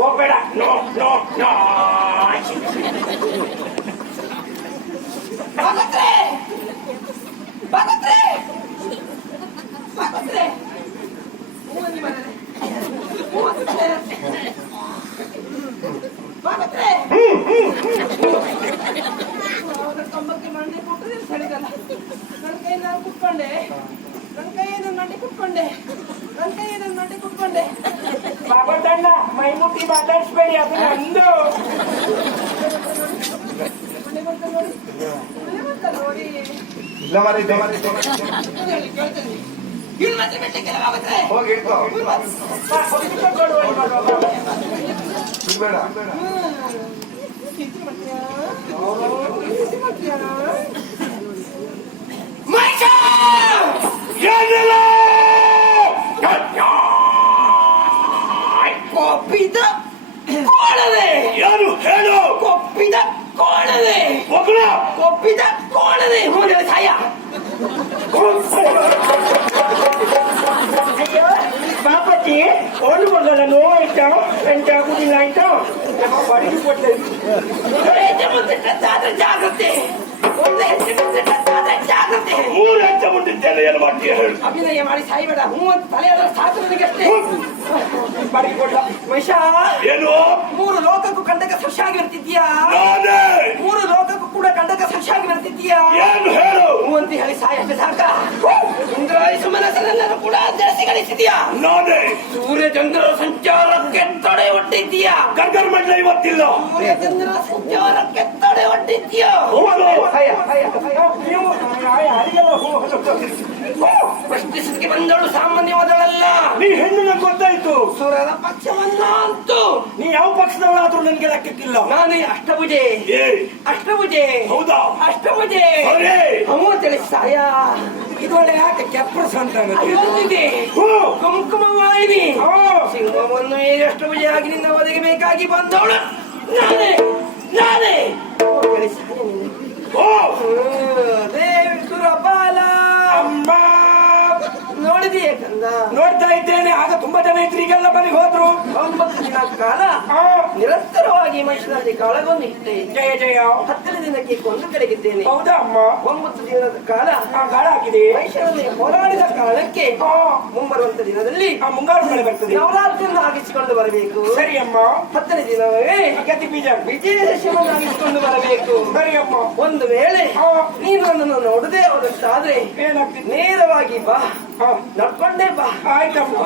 ಹೋಗ್ಬೇಡ no no no ಕಂಬಕ್ಕೆ ಮಂಡಿ ಕೊಟ್ಟರೆ ಸರಿಗಲ್ಲ ನನ್ನ ಕೈ ನಾನು ಕುತ್ಕೊಂಡೆ ನನ್ನ ಕೈ ನನ್ನ ಮಂಡಿ ಕುತ್ಕೊಂಡೆ ನನ್ನ ಕೈ ನನ್ನ ಮಂಡಿ ಕುತ್ಕೊಂಡೆ ಬಾಬತಣ್ಣ ಮೈ ಮುಟ್ಟಿ ಮಾತಾಡಿಸ್ಬೇಡಿ ಅದು ನಂದು ಇಲ್ಲ ಇದೆ liberar. Michael! Yandele! Copida! Copida! Copida! ಬಾಪತಿ ಒಂದು ಮಗನ ನೋವಾಯ್ತಾ ಎಂತ ಆಗುದಿಲ್ಲ ಆಯ್ತಾ? ನಮ್ಮ ಬಡಿಗೆ ಕೊಟ್ಟೆ ಜಾಗ್ರತೆ ಮೂರು ಹೆಜ್ಜೆ ಮುಂದಿದ್ದೇನೆ ಏನು ಮಾಡ್ತೀಯ ಹೇಳು. ಅಭಿನಯ ಮಾಡಿ ಸಾಯ್ಬೇಡ ಹ್ಞೂ ಅಂತ ತಲೆಯಾದ ಸಾಕು ನನಗಷ್ಟೇ ಬಡಿಗೆ ಕೊಡ್ಲ. ಮಹಿಷ ಏನು? ಮೂರು ಲೋಕಕ್ಕೂ ಕಂಡಕ ಸಾಕ್ಷಿಯಾಗಿ ಬರ್ತಿದ್ಯಾ ಮೂರು ಲೋಕಕ್ಕೂ ಕೂಡ ಗಂಡಕ ಸಾಕ್ಷಿಯಾಗಿ ಬರ್ತಿದ್ಯಾ ಏನು ಹೇಳು? ಹ್ಞೂ ಅಂತ ಹೇಳಿ ಸಾಯ ಸಾಕ ಇಂದ್ರಾಯಸು ಮನಸ್ಸನ್ನೆಲ್ಲರೂ ಕೂಡ ಜಾಸ್ತಿ ಗಳಿಸಿದ್ಯಾ ನಾನೇ. ಸೂರ್ಯಚಂದ್ರ ಸಂಚಾರಕ್ಕೆ ತಡೆ ಒಡ್ಡಿದ್ಯಾ ಗರ್ಗರ್ ಮಂಡಲ ಇವತ್ತಿಲ್ಲ? ಹೌದು ಪ್ರಶ್ನಿಸಲಿಕ್ಕೆ ಬಂದಳು ಸಾಮಾನ್ಯವಾದಳಲ್ಲ. ನೀ ಹೆಣ್ಣು ನಂಗೆ ಗೊತ್ತಾಯ್ತು. ಸುರರ ಪಕ್ಷವನ್ನ ಅಂತೂ. ನೀ ಯಾವ ಪಕ್ಷದವಳಾದ್ರೂ ನನ್ಗೆ ಲೆಕ್ಕಕ್ಕಿಲ್ಲ. ನಾನೇ ಅಷ್ಟಭುಜೆ. ಏ. ಅಷ್ಟಭುಜೆ. ಹೌದಾ? ಅಷ್ಟಭುಜೆ. ಸರಿ. ಹ್ಞೂ ತಿಳಿ ಸಾಯ. ಇದೊಳ್ಳೆ ಯಾಕೆ ಕೆಪ್ಪರ್ಸ ಅಂತ ಅಲ್ಲೊಂದಿದೆ ಕುಂಕುಮ ವಾಹಿನಿ ಒದಗಿ ಬೇಕಾಗಿ ನಿನ್ನ ಬಂದವಳು ನಾನೇ ನಾನೇ ಓ, ದೇವಿ ಸುರಪಾಲ ಅಮ್ಮ ನೋಡಿದೆಯೇ ಕಂದ ನೋಡ್ತಾ ಇದ್ದೇನೆ ಆಗ ತುಂಬಾ ಜನ ಇದ್ರು ಈಗೆಲ್ಲ ಮನೆಗೆ ಹೋದ್ರು ಒಂಬತ್ತು ದಿನ ಕಾಲ ಆ, ನಿರಂತರವಾಗಿ ಮನುಷ್ಯನಲ್ಲಿ ಕಾಳಗೊಂಡಿಟ್ಟೆ ಜಯ ಜಯ. ಹತ್ತನೇ ದಿನಕ್ಕೆ ಕೊಂದು ಕಡೆಗಿದ್ದೇನೆ ಹೌದಾ ಅಮ್ಮ? ಒಂಬತ್ತು ದಿನದ ಕಾಲ ಆ ಆಗಿದೆ. ಮನುಷ್ಯರಲ್ಲಿ ಹೋರಾಡಿದ ಕಾಲಕ್ಕೆ ಮುಂಬರುವಂತ ದಿನದಲ್ಲಿ ಆ ಮುಂಗಾರು ಮಳೆ ಬರ್ತದೆ. ನವರಾತ್ರಿಯನ್ನು ಆಗಿಸಿಕೊಂಡು ಬರಬೇಕು. ಸರಿ ಅಮ್ಮ. ಹತ್ತನೇ ದಿನವೇ ಗತಿ ಬೀಜ. ವಿಜಯದಶಮಿಯನ್ನು ಆಗಿಸಿಕೊಂಡು ಬರಬೇಕು. ಸರಿ ಅಮ್ಮ. ಒಂದು ವೇಳೆ ನೀನು ನನ್ನನ್ನು ನೋಡದೆ ಹೋದಂತಾದ್ರೆ ಏನಾಗ್ತಿದೆ ನೇರವಾಗಿ ಬಾ. ನಡ್ಕೊಂಡೇ ಬಾ. ಆಯ್ತಮ್ಮ.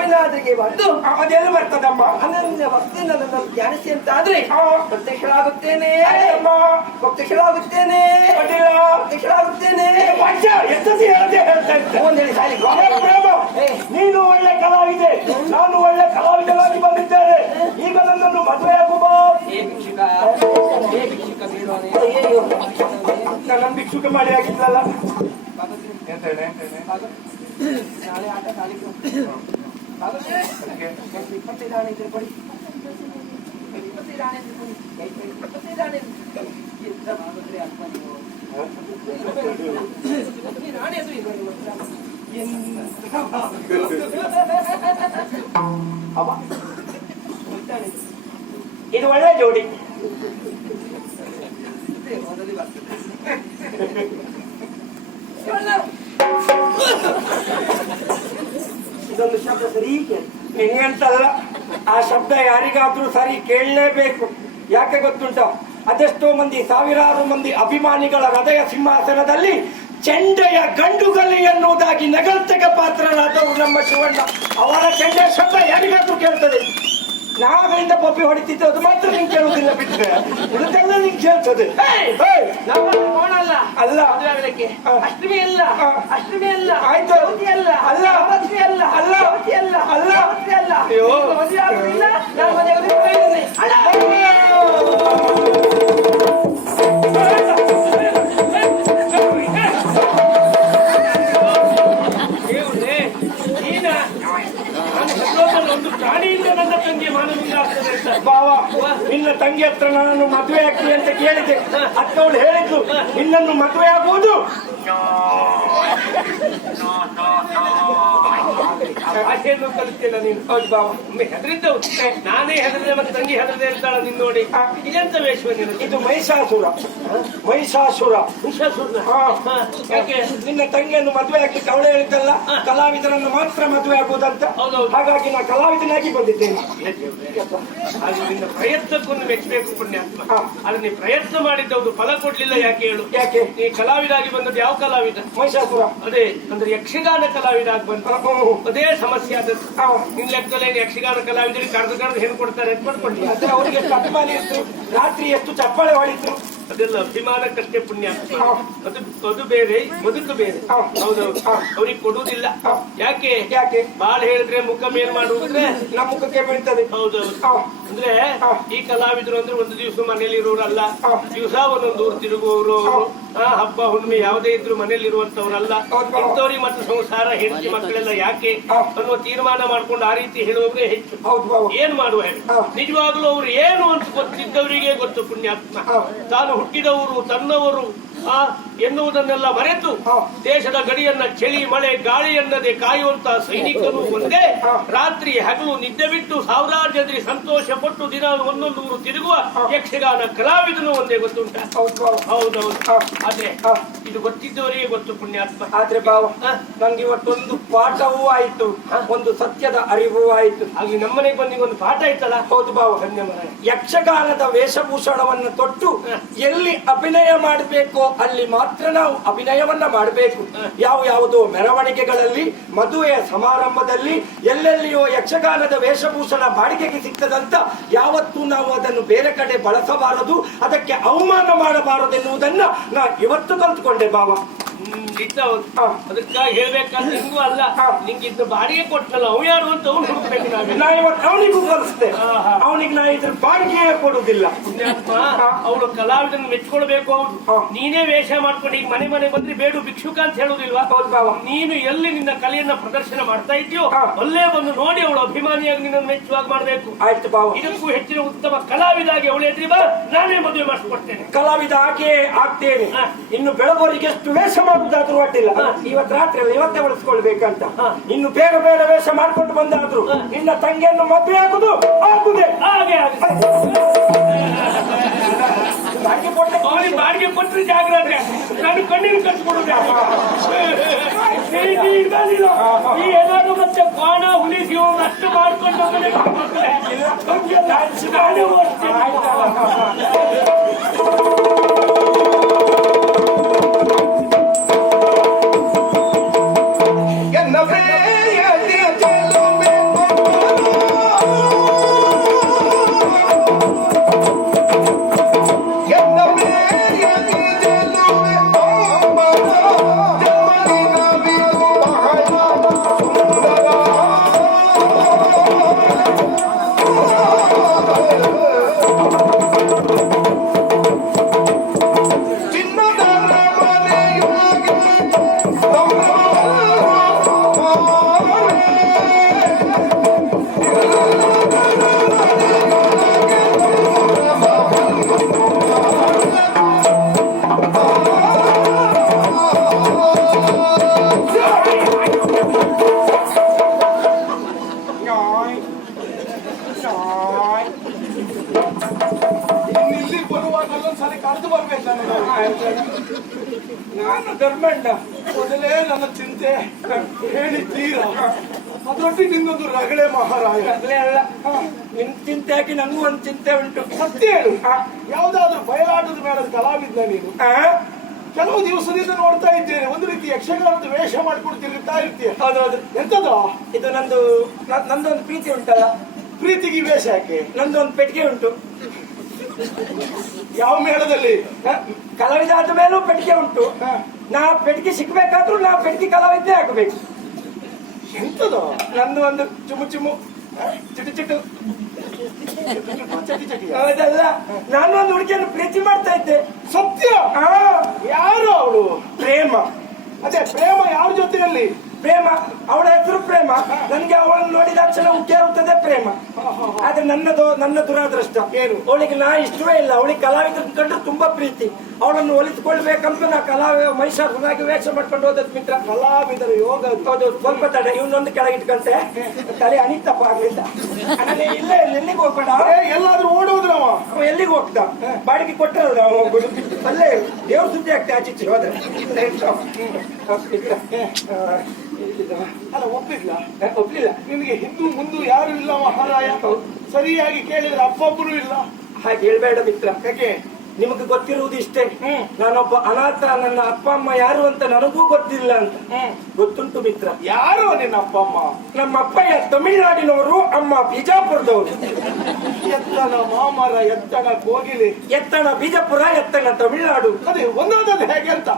ಬಂದು ಅದೆಲ್ಲ ಬರ್ತದಮ್ಮ? ಅನನ್ಯ ಭಕ್ತಿಯಿಂದ ನನ್ನನ್ನು ಧ್ಯಾನಿಸಿ ಅಂತಾದ್ರೆ ಆ, ಪ್ರತ್ಯಕ್ಷಳಾಗುತ್ತೇನೆ ಪ್ರತ್ಯಕ್ಷಳಾಗುತ್ತೇನೆ ಪ್ರತ್ಯಕ್ಷಳಾಗುತ್ತೇನೆ ಒಂದೇಳಿ ಸಾಲಿ. ನೀನು ಒಳ್ಳೆ ಕಲಾವಿದೆ ನಾನು ಒಳ್ಳೆ ಕಲಾವಿದನಾಗಿ ಬಂದಿದ್ದೇನೆ ಈಗ ನನ್ನನ್ನು ಮದುವೆ ಆಗುವ. ನನ್ನ ಭಿಕ್ಷುಕ ಮಾಡಿ ಹೇಳಿ ನಾಳೆ ಆಟ ಒಂದು ಇಪ್ಪತ್ತೈದು ಆಣ ಇದ್ರೆ ಕೊಡಿ ಇದು ಒಳ್ಳೆ ಜೋಡಿ. ಇವಳ ಇದೊಂದು ಶಬ್ದ ಸರಿ ನಿನಗಂತಲ್ಲ ಆ ಶಬ್ದ ಯಾರಿಗಾದ್ರೂ ಸರಿ ಕೇಳಲೇಬೇಕು. ಯಾಕೆ ಗೊತ್ತುಂಟ? ಅದೆಷ್ಟೋ ಮಂದಿ, ಸಾವಿರಾರು ಮಂದಿ ಅಭಿಮಾನಿಗಳ ಹೃದಯ ಸಿಂಹಾಸನದಲ್ಲಿ ಚೆಂಡೆಯ ಗಂಡುಗಲಿ ಎನ್ನುವುದಾಗಿ ನಗರ್ತಕ ಪಾತ್ರರಾದವರು ನಮ್ಮ ಶಿವಣ್ಣ. ಅವರ ಚೆಂಡೆಯ ಶಬ್ದ ಯಾರಿಗಾದ್ರೂ ನಾವಿಂದ ಪಪ್ಪಿ ಹೊಡಿತಿದ್ದು ಅದು ಮಾತ್ರ ನಿಂಗೆ ಕೇಳುವುದಿಲ್ಲ ಬಿಟ್ಟರೆ ಉಳಿದೆಲ್ಲ ನಿಂಗೆ ಕೇಳ್ತದೆ ಅಲ್ಲ ಅಲ್ಲ. ಅಷ್ಟಮಿ ಅಲ್ಲ. ಅಷ್ಟಮಿ ಅಲ್ಲ ಆಯ್ತು. ಅಲ್ಲ ಅಲ್ಲ. ಅಲ್ಲ ಅಲ್ಲ. ಅಲ್ಲ ಅಲ್ಲ. ಅಲ್ಲ ಅಯ್ಯೋ. ಮದುವೆ ಆಗುದಿಲ್ಲ ನಾನು ಮದುವೆ ಹೋಗಿದ್ದೇನೆ. ಅಲ್ಲ. ಪ್ರಾಣಿಯಿಂದ ನನ್ನ ತಂಗಿ ಆಗ್ತದೆ. ಅಂತ ಬಾವ, ನಿನ್ನ ತಂಗಿ ಹತ್ರ ನಾನು ಮದುವೆ ಆಗ್ತೀನಿ ಅಂತ ಕೇಳಿದೆ. ಅತ್ತವಳು ಹೇಳಿದ್ದು, ನಿನ್ನನ್ನು ಮದುವೆ ಆಗುವುದು ಭಾಷೆಯನ್ನು ಕಲಿತಿಲ್ಲ ನೀನು? ಹೌದು ಬಾವ ಒಮ್ಮೆ ಹೆದರಿದ್ದವು ನಾನೇ ಹೆದರಿದೆ ಮತ್ತೆ ತಂಗಿ ಹೆದರದೆ ಇರ್ತಾಳ ನಿನ್ ನೋಡಿ. ಇದೆಂತ ವೇಷವ ನೀನು? ಇದು ಮಹಿಷಾಸುರ. ಮಹಿಷಾಸುರ. ಹಾ, ಯಾಕೆ? ನಿನ್ನ ತಂಗಿಯನ್ನು ಮದುವೆ ಆಗ್ಲಿಕ್ಕೆ ಕವಳೆ ಹೇಳಿದ್ದಲ್ಲ? ಕಲಾವಿದರನ್ನು ಮಾತ್ರ ಮದುವೆ ಆಗುವುದಂತ. ಹಾಗಾಗಿ ನಾ ಕಲಾವಿದನಾಗಿ ಬಂದಿದ್ದೇನೆ. ಅದು ನಿನ್ನ ಪ್ರಯತ್ನಕ್ಕೊಂದು ಮೆಚ್ಚಬೇಕು ಪುಣ್ಯಾತ್ಮ. ಅಲ್ಲಿ ನೀ ಪ್ರಯತ್ನ ಮಾಡಿದ್ದವ್ರು ಫಲ ಕೊಡ್ಲಿಲ್ಲ ಯಾಕೆ ಹೇಳು? ಯಾಕೆ? ನೀ ಕಲಾವಿದಾಗಿ ಬಂದದ್ದು ಯಾವ ಕಲಾವಿದ? ಮಹಿಷಾಸುರ. ಅದೇ ಅಂದ್ರೆ ಯಕ್ಷಗಾನ ಕಲಾವಿದ ಆಗಿ ಬಂದ. ಅದೇ ಸಮಸ್ಯೆ. ನಿನ್ ಲೆಕ್ಕದಲ್ಲಿ ಯಕ್ಷಗಾನ ಕಲಾವಿದರಿಗೆ ಕರೆದು ಕರೆದು ಹೇಳ್ಕೊಡ್ತಾರೆ ಕೊಡ್ತಾರೆ. ಅಂತ ಮಾಡ್ಕೊಂಡಿ ಅವರಿಗೆ ಎಷ್ಟು ಅಭಿಮಾನಿ ಇತ್ತು ರಾತ್ರಿ ಎಷ್ಟು ಚಪ್ಪಾಳೆ ಹೊಳಿದ್ರು ಅದೆಲ್ಲ ಅಭಿಮಾನಕ್ಕಷ್ಟೇ ಪುಣ್ಯ. ಅದು ಅದು ಬೇರೆ ಬದುಕು ಬೇರೆ. ಹೌದೌದು. ಅವ್ರಿಗೆ ಕೊಡುವುದಿಲ್ಲ. ಯಾಕೆ? ಯಾಕೆ? ಬಾಳ್ ಹೇಳಿದ್ರೆ ಮುಖ ಮೇಲ್ ಮಾಡುವುದ್ರೆ ನಮ್ಮ ಮುಖಕ್ಕೆ ಬೀಳ್ತದೆ. ಹೌದೌದು. ಅಂದ್ರೆ ಈ ಕಲಾವಿದರು ಅಂದ್ರೆ ಒಂದು ದಿವಸ ಮನೇಲಿ ಇರೋರಲ್ಲ. ದಿವಸ ಒಂದೊಂದು ಊರು ತಿರುಗುವವರು. ಅವರು ಆ, ಹಬ್ಬ ಹುಣ್ಣಿಮೆ ಯಾವುದೇ ಇದ್ರು ಮನೇಲಿ ಇರುವಂತವ್ರಲ್ಲ ಇಂಥವ್ರಿ ಇಂಥವ್ರಿಗೆ ಮತ್ತೆ ಸಂಸಾರ ಹೆಂಡತಿ ಮಕ್ಕಳೆಲ್ಲ ಯಾಕೆ. ಅನ್ನುವ ತೀರ್ಮಾನ ಮಾಡ್ಕೊಂಡು ಆ ರೀತಿ ಹೇಳುವವರೇ ಹೆಚ್ಚು. ಏನ್ ಮಾಡುವ ನಿಜವಾಗ್ಲೂ ಅವ್ರು ಏನು ಅಂತ ಗೊತ್ತಿದ್ದವರಿಗೆ ಗೊತ್ತು ಪುಣ್ಯಾತ್ಮ. ತಾನು ಹುಟ್ಟಿದವರು ತನ್ನವರು ಎನ್ನುವುದನ್ನೆಲ್ಲ ಮರೆತು. ದೇಶದ ಗಡಿಯನ್ನ ಚಳಿ ಮಳೆ ಗಾಳಿಯನ್ನದೆ ಕಾಯುವಂತಹ ಸೈನಿಕರು ಒಂದೇ. ರಾತ್ರಿ ಹಗಲು ನಿದ್ದೆ ಬಿಟ್ಟು ಸಾವಿರಾರು ಜನರಿಗೆ ಸಂತೋಷ ಪಟ್ಟು ದಿನ ಒಂದೊಂದು ಊರು ತಿರುಗುವ ಯಕ್ಷಗಾನ ಕಲಾವಿದನು ಒಂದೇ ಗೊತ್ತುಂಟ? ಹೌದೌದು. ಹಾ. ಇದು ಗೊತ್ತಿದ್ದವರಿಗೆ ಗೊತ್ತು ಪುಣ್ಯಾತ್ಮ. ಆದ್ರೆ ಬಾವ. ನಂಗೆ ಇವತ್ತೊಂದು ಪಾಠವೂ ಆಯ್ತು. ಒಂದು ಸತ್ಯದ ಅರಿವು ಆಯ್ತು. ಹಾಗೆ ನಮ್ಮನೆಗೆ ಬಂದಿಗೆ ಒಂದು ಪಾಠ ಇತ್ತಲ್ಲ ಹೌದು ಬಾವ ಧನ್ಯವಾದ. ಯಕ್ಷಗಾನದ ವೇಷಭೂಷಣವನ್ನು ತೊಟ್ಟು ಎಲ್ಲಿ ಅಭಿನಯ ಮಾಡಬೇಕೋ ಅಲ್ಲಿ ಮಾತ್ರ ನಾವು ಅಭಿನಯವನ್ನ ಮಾಡಬೇಕು ಯಾವ ಯಾವುದೋ ಮೆರವಣಿಗೆಗಳಲ್ಲಿ, ಮದುವೆಯ ಸಮಾರಂಭದಲ್ಲಿ, ಎಲ್ಲೆಲ್ಲಿಯೋ ಯಕ್ಷಗಾನದ ವೇಷಭೂಷಣ ಬಾಡಿಗೆಗೆ ಸಿಗ್ತದಂತ ಯಾವತ್ತೂ ನಾವು ಅದನ್ನು ಬೇರೆ ಕಡೆ ಬಳಸಬಾರದು, ಅದಕ್ಕೆ ಅವಮಾನ ಮಾಡಬಾರದು ಎನ್ನುವುದನ್ನ ನಾ ಇವತ್ತು ಕಲ್ತ್ಕೊಂಡೆ. ಹಾ. ಅದಕ್ಕಾಗಿ ಹೇಳ್ಬೇಕಂತ ನಿಂಗೂ ಅಲ್ಲ. ನಿಂಗೆ ಇದ್ದ ಬಾಡಿಗೆ ಕೊಟ್ಟಲ್ಲ ಅವ್ ಯಾರು ಅಂತ ಅವ್ನು ಹುಡುಕ್ಬೇಕು ನಾವೇ ನಾ ಇವತ್ತು ಅವನಿಗೂ ಕಲಿಸ್ತೆ. ಅವನಿಗೆ ನಾ ಇದ್ರ ಬಾಡಿಗೆ ಕೊಡುದಿಲ್ಲ. ಅವಳು ಕಲಾವಿದನ ಮೆಚ್ಕೊಳ್ಬೇಕು ಅವ್ನು. ನೀನೇ ವೇಷ ಮಾಡ್ಕೊಂಡು ಈಗ ಮನೆ ಮನೆ ಬಂದ್ರೆ ಬೇಡು ಭಿಕ್ಷುಕ ಅಂತ ಹೇಳುದಿಲ್ವಾ? ನೀನು ಎಲ್ಲಿ ನಿನ್ನ ಕಲೆಯನ್ನ ಪ್ರದರ್ಶನ ಮಾಡ್ತಾ ಇದೆಯೋ. ಅಲ್ಲೇ ಬಂದು ನೋಡಿ ಅವಳು ಅಭಿಮಾನಿಯಾಗಿ ನಿನ್ನ ಮೆಚ್ಚುವಾಗ ಮಾಡ್ಬೇಕು. ಆಯ್ತು ಬಾವು. ಇದಕ್ಕೂ ಹೆಚ್ಚಿನ ಉತ್ತಮ ಕಲಾವಿದಾಗಿ ಅವಳು ಎದ್ರಿ ಬಾ ನಾನೇ ಮದುವೆ ಮಾಡಿಸ್ಕೊಡ್ತೇನೆ. ಕಲಾವಿದ ಆಕೆ ಆಗ್ತೇನೆ. ಇನ್ನು ಬೆಳಗೋರಿಗೆ ಎಷ್ಟು ವೇಷ ಮಾಡುವುದಾದ್ರೂ ಅಡ್ಡಿಲ್ಲ. ಇವತ್ತು ರಾತ್ರಿ ಅಲ್ಲ ಇವತ್ತೇ ಬಳಸ್ಕೊಳ್ಬೇಕಂತ ಇನ್ನು ಬೇರೆ ಬೇರೆ ವೇಷ ಮಾಡ್ಕೊಂಡು ಬಂದಾದ್ರು. ನಿನ್ನ ತಂಗಿಯನ್ನು ಮದುವೆ ಹಾಕುದು ಆಗುದೆ. ಹಾಗೆ ಬಾಡಿಗೆ ಕೊಟ್ಟೆ. ಅವನಿಗೆ ಬಾಡಿಗೆ ಕೊಟ್ಟರೆ ಜಾಗ್ರತೆ. ನಾನು ಕಣ್ಣಿನ ಕಟ್ಕೊಡುದೆ. ಈ ಎಲ್ಲರೂ ಮತ್ತೆ ಬಾಣ ಹುಲಿ ಜೀವ ಅಷ್ಟು ಮಾಡ್ಕೊಂಡು ಹೋಗದೆ ನಾನೇ ಓಡ್ತೀನಿ. ಇಲ್ಲಿ ಬರುವಾಗ ಅಲ್ಲೊಂದ್ಸಲ ಕರೆದು ಬರ್ಬೇಕು ನಾನು ಧರ್ಮಂಡ ಮೊದಲೇ ನನ್ನ ಚಿಂತೆ. ಹೇಳಿದ್ದೀರ? ಅದರೊಟ್ಟಿಗೆ ನಿನ್ನೊಂದು ರಗಳೆ ಮಹಾರಾಯ. ಅಲ್ಲೇ ಅಲ್ಲ. ನಿನ್ ಚಿಂತೆ ಹಾಕಿ ನನಗೂ ಒಂದು ಚಿಂತೆ ಉಂಟು. ಸತ್ಯ ಹೇಳು. ಯಾವ್ದಾದ್ರು ಬಯಲಾಟದ ಮೇಲೆ ಕಲಾವಿದ್ನ ನೀನು? ಕೆಲವು ದಿವಸದಿಂದ ನೋಡ್ತಾ ಇದ್ದೇನೆ. ಒಂದು ರೀತಿ ಯಕ್ಷಗಾನದ ವೇಷ ಮಾಡ್ಕೊಂಡು ತಿರುಗುತ್ತಾ ಇರ್ತೀಯ. ಹೌದೌದು. ಎಂತದ? ಇದು ನಂದು ನ- ನಂದೊಂದು ಪ್ರೀತಿ ಉಂಟಲ್ಲ? ಪ್ರೀತಿಗೆ ಈ ವೇಷ ಯಾಕೆ? ನಂದೊಂದು ಪೆಟ್ಟಿಗೆ ಉಂಟು. ಯಾವ ಮೇಳದಲ್ಲಿ? ಹ? ಕಲಾವಿದ ಆದ ಮೇಲೂ ಪೆಟ್ಟಿಗೆ ಉಂಟು. ನಾ ಪೆಟ್ಟಿಗೆ ಸಿಕ್ಬೇಕಾದ್ರೂ ನಾ ಪೆಟ್ಟಿಗೆ ಕಲಾವಿದ್ದೇ ಆಗಬೇಕು. ಎಂತದ? ನಂದು ಒಂದು ಚುಮು ಚುಮು ಚಟಿ ಚಟಿ. ಹೌದಲ್ಲ? ನಾನು ಒಂದು ಹುಡುಗಿಯನ್ನು ಪ್ರೀತಿ ಮಾಡ್ತಾ ಇದ್ದೆ. ಸತ್ಯ. ಯಾರು ಅವಳು? ಪ್ರೇಮ. ಅದೇ ಪ್ರೇಮ ಯಾರ ಜೊತೆಯಲ್ಲಿ? ಪ್ರೇಮ ಅವಳ ಹೆಸರು ಪ್ರೇಮ. ನನಗೆ ಅವಳನ್ನು ನೋಡಿದ ತಕ್ಷಣ ಹುಟ್ಟಿರುತ್ತದೆ ಪ್ರೇಮ. ಆದ್ರೆ ನನ್ನದು ನನ್ನ ದುರಾದೃಷ್ಟ. ಏನು? ಅವಳಿಗೆ ನಾ ಇಷ್ಟವೇ ಇಲ್ಲ. ಅವಳಿಗೆ ಕಲಾವಿದ್ರ ಕಂಡ್ರೆ ತುಂಬಾ ಪ್ರೀತಿ. ಅವಳನ್ನು ಒಲಿತುಕೊಳ್ಬೇಕಂತ ನಾ ಕಲಾವಿ ಮಹಿಷಾಸುರನಾಗಿ ವೇಷ ಮಾಡ್ಕೊಂಡು ಹೋದದ್ ಮಿತ್ರ. ಕಲಾವಿದರು ಯೋಗ. ಹೌದು ಸ್ವಲ್ಪ ತಡೆ ಇವನೊಂದು ಕೆಳಗಿಟ್ಕಂತೆ. ತಲೆ ಅನಿತಪ್ಪ ಆಗ್ಲಿಲ್ಲ. ಅಣ್ಣನೇ ಇಲ್ಲೇ ಎಲ್ಲಿಗೆ ಹೋಗ್ಬೇಡ? ಎಲ್ಲಾದ್ರೂ ಓಡೋದ್ರ ಅವ. ಎಲ್ಲಿಗೆ ಹೋಗ್ತಾ ಬಾಡಿಗೆ ಕೊಟ್ಟರಲ್ಲ ನಾವು ಹೋಗುದು. ಅಲ್ಲೇ ದೇವ್ರ ಸುದ್ದಿ ಆಗ್ತಾ ಆಚಿ ಹೋದ್ರೆ. ಅಲ್ಲ ಒಪ್ಪಿದ್ಲ ಒಪ್ಪಲಿಲ್ಲ ನಿಮಗೆ ಹಿಂದೂ ಮುಂದು ಯಾರು ಇಲ್ಲ ಮಹಾರಾಯ? ಸರಿಯಾಗಿ ಕೇಳಿದ್ರೆ ಅಪ್ಪೊಬ್ಬರು ಇಲ್ಲ. ಹಾಗೆ ಹೇಳ್ಬೇಡ ಮಿತ್ರ. ಯಾಕೆ? ನಿಮಗೆ ಗೊತ್ತಿರುವುದು ಇಷ್ಟೇ. ನಾನೊಬ್ಬ ಅನಾಥ ನನ್ನ ಅಪ್ಪ ಅಮ್ಮ ಯಾರು ಅಂತ ನನಗೂ ಗೊತ್ತಿಲ್ಲ ಅಂತ. ಹ್ಮ್. ಗೊತ್ತುಂಟು ಮಿತ್ರ. ಯಾರು ನಿನ್ನ ಅಪ್ಪ ಅಮ್ಮ? ನಮ್ಮ ಅಪ್ಪಯ್ಯ ತಮಿಳುನಾಡಿನವರು ಅಮ್ಮ ಬಿಜಾಪುರದವರು. ಎತ್ತನ ಮಾಮರ ಎತ್ತನ ಕೋಗಿಲೆ. ಎತ್ತಣ ಬಿಜಾಪುರ ಎತ್ತಣ ತಮಿಳುನಾಡು. ಅದೇ ಒಂದೊಂದು ಹೇಗೆ ಅಂತ?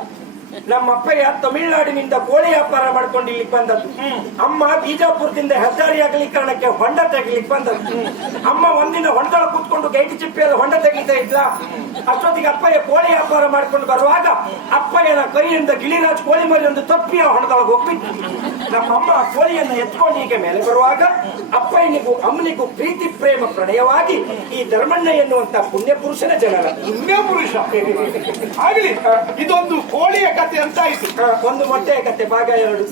ನಮ್ಮ ಅಪ್ಪಯ್ಯ ತಮಿಳುನಾಡಿನಿಂದ ಕೋಳಿ ವ್ಯಾಪಾರ ಮಾಡ್ಕೊಂಡು ಇಲ್ಲಿ ಬಂದದ್ದು. ಅಮ್ಮ ಬಿಜಾಪುರದಿಂದ ಹೆದ್ದಾರಿ ಅಗಲೀಕರಣಕ್ಕೆ ಹೊಂಡ ತೆಗಿಲಿಕ್ಕೆ ಬಂದದ್ದು. ಅಮ್ಮ ಒಂದಿನ ಹೊಂಡದೊಳ ಕೂತ್ಕೊಂಡು ಗೈಟಿ ಚಿಪ್ಪೆಯಲ್ಲಿ ಹೊಂಡ ತೆಗಿತಾ ಇದ್ಲ ಅಷ್ಟೊತ್ತಿಗೆ ಅಪ್ಪಯ್ಯ ಕೋಳಿ ವ್ಯಾಪಾರ ಮಾಡ್ಕೊಂಡು ಬರುವಾಗ ಅಪ್ಪಯ್ಯನ ಕೈಯಿಂದ ಗಿಳಿರಾಜ್ ಕೋಳಿ ಮರಿ ಒಂದು ತಪ್ಪಿ ಆ ಹೊಂಡದೊಳಗೆ ಹೋಗ್ಬಿಟ್ಟು ನಮ್ಮ ಅಮ್ಮ ಆ ಕೋಳಿಯನ್ನ ಎತ್ಕೊಂಡು ಹೀಗೆ ಮೇಲೆ ಬರುವಾಗ ಅಪ್ಪಯ್ಯನಿಗೂ ಅಮ್ಮನಿಗೂ ಪ್ರೀತಿ, ಪ್ರೇಮ ಪ್ರಣಯವಾಗಿ ಈ ಧರ್ಮಣ್ಣ ಎನ್ನುವಂತ ಪುಣ್ಯ ಪುರುಷನ ಜನರ. ಪುಣ್ಯ ಪುರುಷ ಆಗಲಿ, ಇದೊಂದು ಕೋಳಿಯ ಕತೆ ಅಂತ ಆಯ್ತು. ಒಂದು ಮೊಟ್ಟೆ ಕತೆ ಭಾಗ ಎರಡು.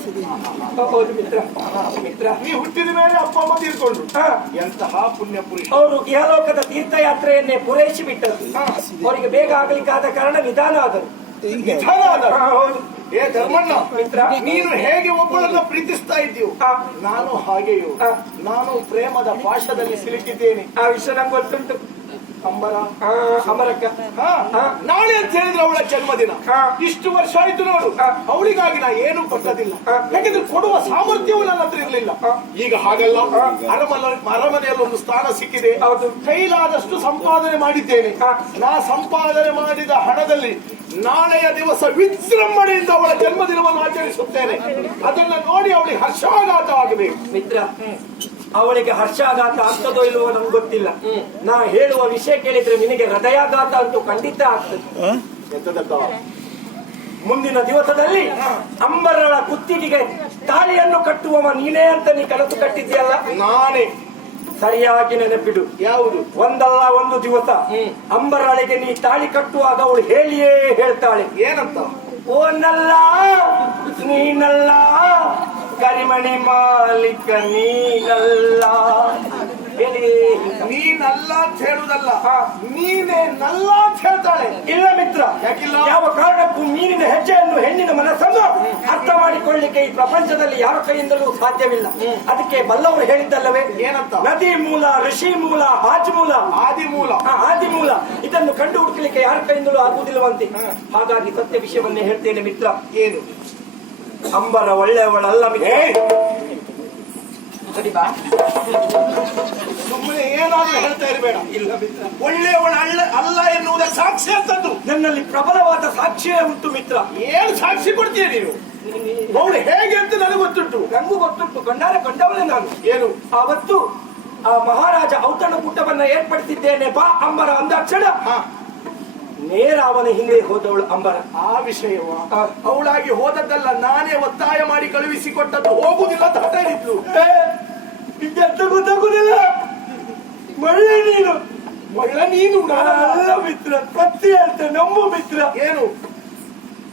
ಹೌದು ಮಿತ್ರ ಮಿತ್ರ. ನೀ ಹುಟ್ಟಿದ ಮೇಲೆ ಅಪ್ಪ ಅಮ್ಮ ತೀರ್ಕೊಂಡ್ರು. ಎಂತಹ ಪುಣ್ಯ ಪುರುಷ ಅವರು ಇಹಲೋಕದ ತೀರ್ಥಯಾತ್ರೆಯನ್ನೇ ಪೂರೈಸಿ ಬಿಟ್ಟರು. ಅವರಿಗೆ ಬೇಗ ಆಗಲಿಕ್ಕಾದ ಕಾರಣ ನಿಧಾನ ಆದರು. ನಿಧಾನ ಆದರು. ಹೌದು. ಏ ಧರ್ಮಣ್ಣ ಮಿತ್ರ. ನೀನು ಹೇಗೆ ಒಬ್ಬಳನ್ನ ಪ್ರೀತಿಸ್ತಾ ಇದ್ದೀಯೋ. ನಾನು ಹಾಗೆಯೂ. ನಾನು ಪ್ರೇಮದ ಪಾಶದಲ್ಲಿ ಸಿಲುಕಿದ್ದೇನೆ. ಆ ವಿಷಯ ನಂಗೆ ಗೊತ್ತುಂಟು. ಅಂಬರ ಅಮರಕ್ಕ. ನಾಳೆ ಅಂತ ಹೇಳಿದ್ರೆ ಅವಳ ಜನ್ಮದಿನ. ಇಷ್ಟು ವರ್ಷ ಆಯ್ತು ನೋಡು. ಅವಳಿಗಾಗಿ ನಾ ಏನು ಕೊಟ್ಟದಿಲ್ಲ. ಯಾಕಂದ್ರೆ ಕೊಡುವ ಸಾಮರ್ಥ್ಯವೂ ನನ್ನ ಹತ್ರ ಇರಲಿಲ್ಲ. ಈಗ ಹಾಗಲ್ಲ. ಅರಮನೆ ಅರಮನೆಯಲ್ಲಿ ಒಂದು ಸ್ಥಾನ ಸಿಕ್ಕಿದೆ. ಹೌದು. ಕೈಲಾದಷ್ಟು ಸಂಪಾದನೆ ಮಾಡಿದ್ದೇನೆ. ಆ. ನಾ ಸಂಪಾದನೆ ಮಾಡಿದ ಹಣದಲ್ಲಿ ನಾಳೆಯ ದಿವಸ ವಿಜೃಂಭಣೆಯಿಂದ ಅವಳ ಜನ್ಮದಿನವನ್ನು ಆಚರಿಸುತ್ತೇನೆ. ಅದನ್ನ ನೋಡಿ ಅವಳಿಗೆ ಹರ್ಷಾಘಾತವಾಗಬೇಕು. ಮಿತ್ರ ಅವಳಿಗೆ ಹರ್ಷಾಘಾತ ಆಗ್ತದೋ ಇಲ್ವೋ ನಮ್ಗೆ ಗೊತ್ತಿಲ್ಲ. ನಾ ಹೇಳುವ ವಿಷಯ ಕೇಳಿದ್ರೆ ನಿನಗೆ ಹೃದಯಾಘಾತ ಅಂತೂ ಖಂಡಿತ ಆಗ್ತದೆ. ಮುಂದಿನ ದಿವಸದಲ್ಲಿ ಅಂಬರಳ ಕುತ್ತಿಗೆಗೆ ತಾಳಿಯನ್ನು ಕಟ್ಟುವವ ನೀನೇ ಅಂತ ನೀ ಕನಸು ಕಟ್ಟಿದ್ಯಲ್ಲ ನಾನೇ. ಸರಿಯಾಗಿ ನೆನಪಿಡು. ಯಾವುದು? ಒಂದಲ್ಲ ಒಂದು ದಿವಸ. ಅಂಬರಳಿಗೆ ನೀ ತಾಳಿ ಕಟ್ಟುವಾಗ ಅವಳು ಹೇಳಿಯೇ ಹೇಳ್ತಾಳೆ. ಏನಂತ? ಓ ನಲ್ಲ ನೀನಲ್ಲ ಕರಿಮಣಿ ಮಾಲೀಕ ನೀನಲ್ಲ. ನೀನಲ್ಲ ಅಂತ ಹೇಳುದಲ್ಲ. ನೀನೇ ನಲ್ಲ ಅಂತ ಹೇಳ್ತಾಳೆ. ಇಲ್ಲ ಮಿತ್ರ ಯಾಕಿಲ್ಲ? ಯಾವ ಕಾರಣಕ್ಕೂ ಮೀನಿನ ಹೆಜ್ಜೆಯನ್ನು ಹೆಣ್ಣಿನ ಮನಸ್ಸನ್ನು ಅರ್ಥ ಮಾಡಿಕೊಳ್ಳಿಕ್ಕೆ ಈ ಪ್ರಪಂಚದಲ್ಲಿ ಯಾರ ಕೈಯಿಂದಲೂ ಸಾಧ್ಯವಿಲ್ಲ. ಅದಕ್ಕೆ ಬಲ್ಲವರು ಹೇಳಿದ್ದಲ್ಲವೇ? ಏನಂತ? ನದಿ ಮೂಲ ಋಷಿ ಮೂಲ ಹಾಜಮೂಲ ಮೂಲ. ಆದಿ ಮೂಲ. ಆದಿ ಮೂಲ. ಇದನ್ನು ಕಂಡು ಹುಡುಕಲಿಕ್ಕೆ ಯಾರ ಕೈಯಿಂದಲೂ ಆಗುವುದಿಲ್ಲವಂತೆ. ಹಾಗಾಗಿ ಸತ್ಯ ವಿಷಯವನ್ನೇ ಹೇಳ್ತೇನೆ ಮಿತ್ರ. ಏನು? ಅಂಬರ ಒಳ್ಳೆಯವಳಲ್ಲ ಬಾ. ಸುಮ್ಮನೆ ಏನಾದ್ರೂ ಹೇಳ್ತಾ ಇರಬೇಡ. ಇಲ್ಲ ಮಿತ್ರ. ಒಳ್ಳೆಯವಳ ಅಲ್ಲ ಅಲ್ಲ ಎನ್ನುವುದೇ ಸಾಕ್ಷಿ ಅಂತದ್ದು. ನನ್ನಲ್ಲಿ ಪ್ರಬಲವಾದ ಸಾಕ್ಷಿಯೇ ಉಂಟು ಮಿತ್ರ. ಏನು ಸಾಕ್ಷಿ ಕೊಡ್ತೀಯ ನೀನು? ಅವಳು ಹೇಗೆ ಅಂತ ನನಗೆ ಗೊತ್ತುಂಟು. ನಂಗೂ ಗೊತ್ತುಂಟು. ಕಂಡಾರ ಕಂಡವಳೆ ನಾನು. ಏನು? ಆವತ್ತು ಆ ಮಹಾರಾಜ ಔತಣ ಕೂಟವನ್ನ ಏರ್ಪಡಿಸಿದ್ದೇನೆ. ಬಾ ಅಂಬರ ಅಂದಾಕ್ಷಣ ಹಾ. ನೇರ ಅವನ ಹಿಂದೆ ಹೋದವಳು ಅಂಬರ. ಆ ವಿಷಯವ ಅವಳಾಗಿ ಹೋದದ್ದಲ್ಲ ನಾನೇ ಒತ್ತಾಯ ಮಾಡಿ ಕಳುಹಿಸಿಕೊಟ್ಟದ್ದು. ಹೋಗುದಿಲ್ಲ ಅಂತ ಇದೆಂತ ಗೊತ್ತಾಗುದಿಲ್ಲ. ಒಳ್ಳೆ ನೀನು. ಮಗಳ ನೀನು ನಾನಲ್ಲ ಮಿತ್ರ ಪ್ರತಿ ಅಂತ ನಮ್ಮ ಮಿತ್ರ. ಏನು?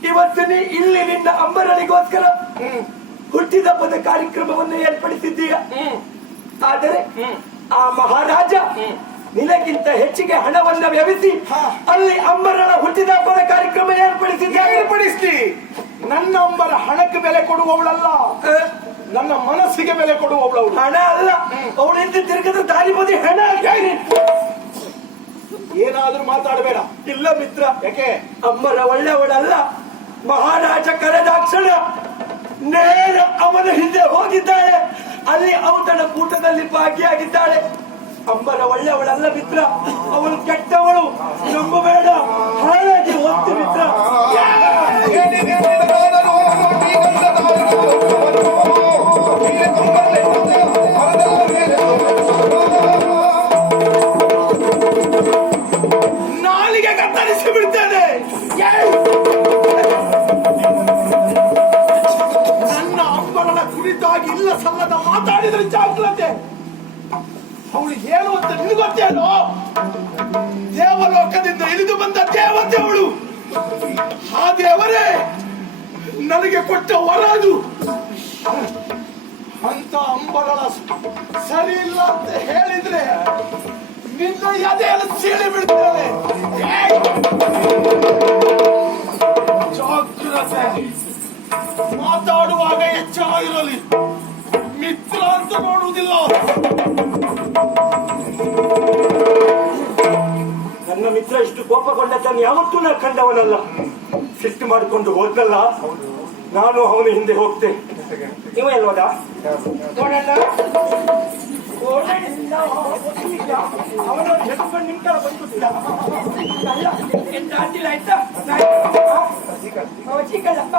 ಇವತ್ತು ನೀ ಇಲ್ಲಿ ನಿನ್ನ ಅಂಬರಳಿಗೋಸ್ಕರ ಹುಟ್ಟಿದಬ್ಬದ ಕಾರ್ಯಕ್ರಮವನ್ನು ಏರ್ಪಡಿಸಿದ್ದೀಯ. ಆದರೆ ಆ ಮಹಾರಾಜ ನಿನಗಿಂತ ಹೆಚ್ಚಿಗೆ ಹಣವನ್ನ ವ್ಯವಿಸಿ. ಅಲ್ಲಿ ಅಂಬರಳ ಹುಟ್ಟಿದಬ್ಬದ ಕಾರ್ಯಕ್ರಮ ಏರ್ಪಡಿಸಿದ್ದಾರೆ ಏರ್ಪಡಿಸಿ ನನ್ನ ಅಂಬರ ಹಣಕ್ಕೆ ಬೆಲೆ ಕೊಡುವವಳಲ್ಲ. ನನ್ನ ಮನಸ್ಸಿಗೆ ಬೆಲೆ ಕೊಡುವವಳು ಹಣ ಅಲ್ಲ ಅವಳಿಂದ ತಿರುಗದ ದಾರಿ ಬದಿ ಹಣ. ಏನಾದ್ರೂ ಮಾತಾಡಬೇಡ. ಇಲ್ಲ ಮಿತ್ರ. ಯಾಕೆ? ಅಮ್ಮರ ಒಳ್ಳೆಯವಳಲ್ಲ. ಮಹಾರಾಜ ಕರೆದಾಕ್ಷಣ ನೇರ ಅವನ ಹಿಂದೆ ಹೋಗಿದ್ದಾಳೆ. ಅಲ್ಲಿ ಔತಣ ಕೂಟದಲ್ಲಿ ಭಾಗಿಯಾಗಿದ್ದಾಳೆ. ಅಮ್ಮರ ಒಳ್ಳೆಯವಳಲ್ಲ ಮಿತ್ರ? ಅವಳು ಕೆಟ್ಟವಳು. ನಂಬಬೇಡ ಹಾಳಾಗಿ ಹೊತ್ತು ಮಿತ್ರ. ನಾಲಿಗೆ ಕತ್ತರಿಸಿ ಕುರಿತಾಗಿ ಇಲ್ಲ ಸಲ್ಲದ ಮಾತಾಡಿದ್ರೆ ಜಾಗ್ರತೆ. ಅವಳು ಅಂತ ನಿನಗೊತ್ತೇನೋ ದೇವಲೋಕದಿಂದ ಇಳಿದು ಬಂದ ದೇವತೆ ಅವಳು. ಆ ದೇವರೇ, ನನಗೆ ಕೊಟ್ಟ ವರ ಅದು. ಅಂತ ಅಂಬರಳ ಸರಿ ಇಲ್ಲ ಅಂತ ಹೇಳಿದ್ರೆ ನಿನ್ನ ಎದೆಯಲ್ಲಿ ಸೀಳಿ ಬಿಡ್ತೇನೆ ಏಯ್! ಜಾಗ್ರತೆ. ಮಾತಾಡುವಾಗ ಹೆಚ್ಚಾಗಿರಲಿ. ಮಿತ್ರ ಅಂತ ನೋಡುವುದಿಲ್ಲ. ಇಷ್ಟು ಕೋಪಗೊಂಡದ್ದನ್ನು ಯಾವತ್ತೂ ನಾನು ಕಂಡವನಲ್ಲ ಸಿಟ್ಟು ಮಾಡಿಕೊಂಡು ಹೋದ್ನಲ್ಲ ನಾನು ಅವನ ಹಿಂದೆ ಹೋಗ್ತೆ ಇವ ಎಲ್ವದ ಅವನ ಹೆಸರು ನಿಂತ ಬಂದು ಎಂತ ಆಯ್ತಾ ಅವ ಚಿಕ್ಕದಪ್ಪ